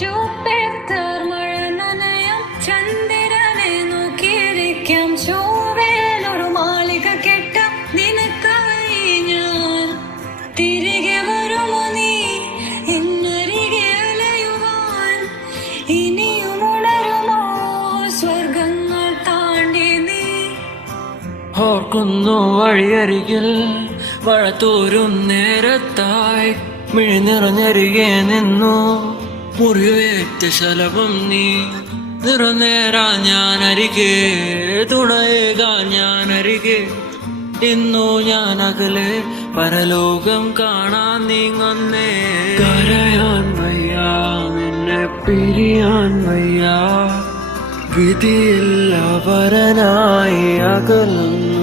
Jupiter മഴ നനയാം, ചന്ദ്രനെ നോക്കിയിരിക്കാം, ചൊവ്വയിലൊരു മാളിക കെട്ടാം നിനക്കായി ഞാൻ. തിരികെ വരുമോ നീ എന്നരികെ അലയുവാൻ? ഇനിയും ഉണരുമോ സ്വർഗങ്ങൾ താണ്ടി നീ? ഓർക്കുന്നു വഴിയരികിൽ മഴ തോരും നേരത്തായി മിഴി നിറഞ്ഞരികെ നിന്നു മുറിവേറ്റ ശലഭം നീ. നിറനേരാ ഞാനരികെ, തുണയേകാൻ ഞാനരികെ. ഇന്നു ഞാൻ അകലെ പരലോകം കാണാൻ നീങ്ങുന്നേ. കരയാൻ വയ്യ, നിന്നെ പിരിയാൻ വയ്യ, വിധിയില്ല വരനായി അകലുന്നു.